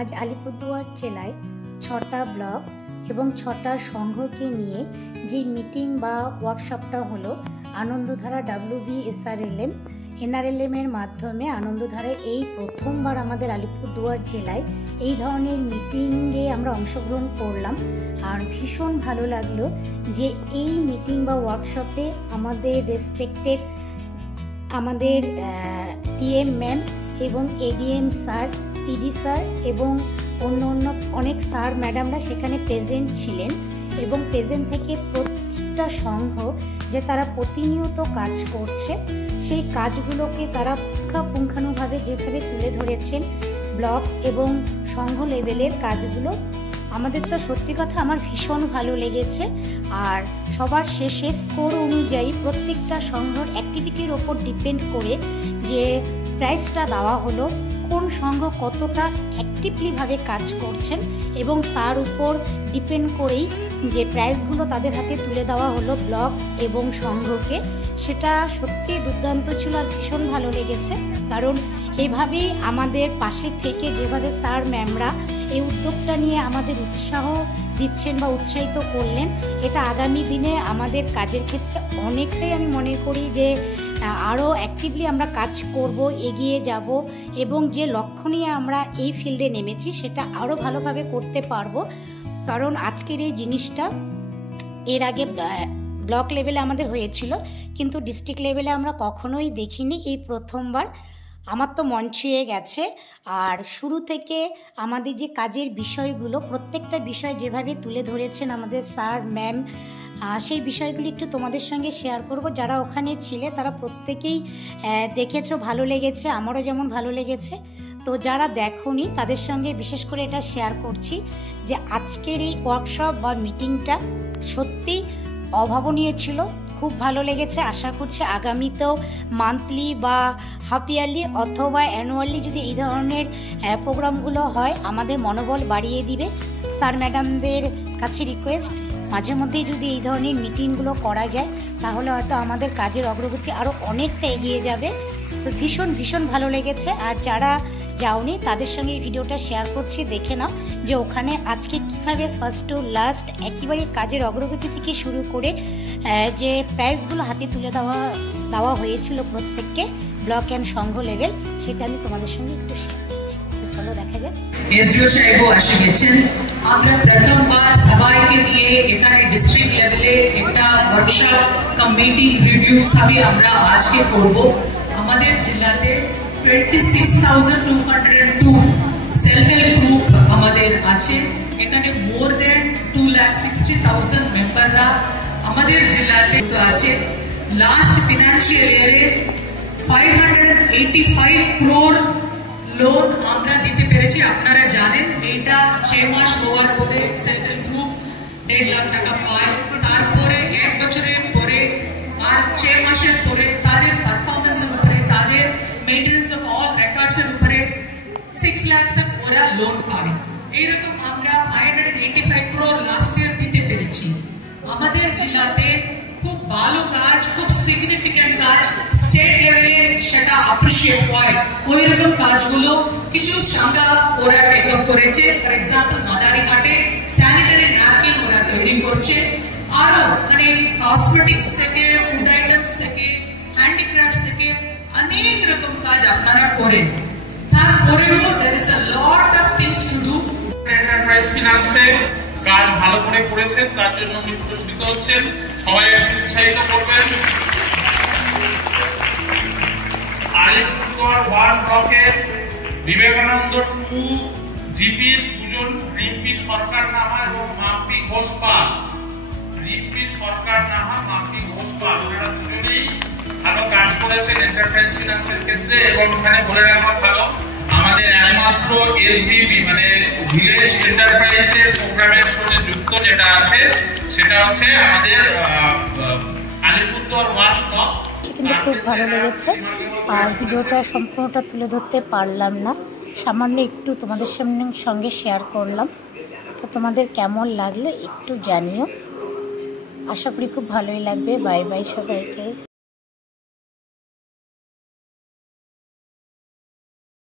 আজ আলিপুরদুয়ার জেলায় 6টা ব্লক এবং 6টা সংঘকে নিয়ে যে মিটিং বা ওয়ার্কশপটা হলো আনন্দধারা WBSRLM NRLM এর মাধ্যমে আনন্দধারায় এই প্রথমবার আমাদের আলিপুরদুয়ার জেলায় এই ধরনের মিটিংয়ে আমরা অংশগ্রহণ করলাম। আর ভীষণ ভালো লাগলো যে এই মিটিং বা ওয়ার্কশপে আমাদের রেসপেক্টেড আমাদের TM ম্যাম এবং ADM স্যার, PD স্যার এবং অন্য অনেক স্যার ম্যাডামরা সেখানে প্রেজেন্ট ছিলেন এবং প্রেজেন্ট থেকে প্রত্যেকটা সংঘ যে তারা প্রতিনিয়ত কাজ করছে সেই কাজগুলোকে তারা পুঙ্খানুপুঙ্খানুভাবে যেভাবে তুলে ধরেছেন ব্লক এবং সংঘ লেভেলের কাজগুলো, আমাদের তো সত্যি কথা আমার ভীষণ ভালো লেগেছে। আর সবার শেষে স্কোর অনুযায়ী প্রত্যেকটা সংঘর অ্যাক্টিভিটির ওপর ডিপেন্ড করে যে প্রাইজটা দেওয়া হলো, কোন সংঘ কতটা অ্যাক্টিভলিভাবে কাজ করছেন এবং তার উপর ডিপেন্ড করেই যে প্রাইজগুলো তাদের হাতে তুলে দেওয়া হলো ব্লক এবং সংঘকে। সেটা সত্যি দুর্দান্ত ছিল আর ভীষণ ভালো লেগেছে, কারণ এভাবেই আমাদের পাশে থেকে যেভাবে স্যার ম্যামরা এই উদ্যোগটা নিয়ে আমাদের উৎসাহ দিচ্ছেন বা উৎসাহিত করলেন, এটা আগামী দিনে আমাদের কাজের ক্ষেত্রে অনেকটাই আমি মনে করি যে আরও অ্যাক্টিভলি আমরা কাজ করব, এগিয়ে যাব এবং যে লক্ষ্য নিয়ে আমরা এই ফিল্ডে নেমেছি সেটা আরও ভালোভাবে করতে পারবো। কারণ আজকের এই জিনিসটা এর আগে ব্লক লেভেলে আমাদের হয়েছিল, কিন্তু ডিস্ট্রিক্ট লেভেলে আমরা কখনোই দেখিনি, এই প্রথমবার। আমার তো মন ছুঁয়ে গেছে। আর শুরু থেকে আমাদের যে কাজের বিষয়গুলো, প্রত্যেকটা বিষয় যেভাবে তুলে ধরেছেন আমাদের স্যার ম্যাম, সেই বিষয়গুলি একটু তোমাদের সঙ্গে শেয়ার করব। যারা ওখানে ছিলে তারা প্রত্যেকেই দেখেছো, ভালো লেগেছে, আমারও যেমন ভালো লেগেছে। তো যারা দেখোনি তাদের সঙ্গে বিশেষ করে এটা শেয়ার করছি যে আজকের এই ওয়ার্কশপ বা মিটিংটা সত্যি অভাবনীয় ছিল, খুব ভালো লেগেছে। আশা করছি আগামীতেও মান্থলি বা হাফ ইয়ারলি অথবা অ্যানুয়ালি যদি এই ধরনের প্রোগ্রামগুলো হয় আমাদের মনোবল বাড়িয়ে দিবে। স্যার ম্যাডামদের কাছে রিকোয়েস্ট, মাঝে মধ্যেই যদি এই ধরনের মিটিংগুলো করা যায় তাহলে হয়তো আমাদের কাজের অগ্রগতি আরও অনেকটা এগিয়ে যাবে। তো ভীষণ ভীষণ ভালো লেগেছে। আর যারা যাওনি তাদের সঙ্গে এই ভিডিওটা শেয়ার করছি, দেখে নাও যে ওখানে আজকে কীভাবে ফার্স্ট টু লাস্ট একেবারে কাজের অগ্রগতি থেকে শুরু করে যে প্রাইজগুলো হাতে তুলে দেওয়া হয়েছিল প্রত্যেককে ব্লক অ্যান্ড সংঘ লেভেল, সেটা আমি তোমাদের সঙ্গে একটু শেয়ার করছি। তো চলো দেখা যাক। এসডিও সাহেব আসে গেছেন। আমরা প্রথমবার সবাইকে নিয়ে এখানে ডিস্ট্রিক্ট লেভেলে একটা ওয়ার্কশপ কমিটি রিভিউ সবই আমরা আজকে করব। আমাদের জেলাতে 26,202 সেলফ হেল্প গ্রুপ আমাদের আছে। এখানে মোর দেন 2,60,000 মেম্বাররা আমাদের জেলাতে তো আছে। লাস্ট ফিনান্সিয়াল ইয়ারে 585 crore লোন আমরা দিতে পেরেছি। আপনারা জানেন এইটা 6 মাস হওয়ার পরে সেলফ হেল্প গ্রুপ 1.5 লাখ টাকা পায়। তারপরে 1 বছরের পরে আর 6 মাসের পরে তাদের পারফরমেন্সের উপরে, তাদের মেইনটেনেন্স অফ অল রেকর্ডসের উপরে 6 লাখ তক ওরা লোন পায়। এইরকম আমরা 585 crore লাস্ট ইয়ার দিতে পেরেছি। আমাদের জেলাতে খুব ভালো কাজ, খুব সিগনিফিক্যান্ট কাজ স্টেট লেভেলে সেটা অ্যাপ্রিশিয়েট হয়। ওই রকম কাজগুলো কিছু সংস্থা ওরা টেক আপ করেছে। ফর এক্সাম্পল মাদারিঘাটে স্যানিটারি ন্যাপকিন ওরা তৈরি করছে। আরো মানে কসমেটিক্স থেকে, ফুড আইটেমস থেকে, হ্যান্ডিক্রাফটস থেকে অনেক রকম কাজ আপনারা করেন। তারপরেও there is a lot of things to do। Enterprise ফিনান্সে কাজ ভালো করে করেছেন, তার জন্য উনি পুরস্কৃত হচ্ছেন। সবাই উৎসাহিত করবেন। আলিপুরদুয়ার 1 ব্লকের বিবেকানন্দ 2 জিপির দুজন রিম্পি সরকার নাহা এবং মাম্পি ঘোষপাল, রিম্পি সরকার নাহা, মাম্পি ঘোষপাল, ওনারা দুজনেই ভালো কাজ করেছেন এন্টারপ্রাইজ ফিনান্সের ক্ষেত্রে। এবং এখানে বলে রাখা ভালো, আমাদের একমাত্র SBP মানে ভিলেজ এন্টারপ্রাইজের প্রোগ্রামের সঙ্গে যুক্ত যেটা আছে সেটা হচ্ছে আমাদের আলিপুরদুয়ার 1 ব্লক। কিন্তু খুব ভালো লেগেছে। আর ভিডিওটা সম্পূর্ণটা তুলে ধরতে পারলাম না, সামান্য একটু তোমাদের সঙ্গে শেয়ার করলাম। তো তোমাদের কেমন লাগলো একটু জানিও, আশা করি খুব ভালোই লাগবে। বাই বাই সবাইকে।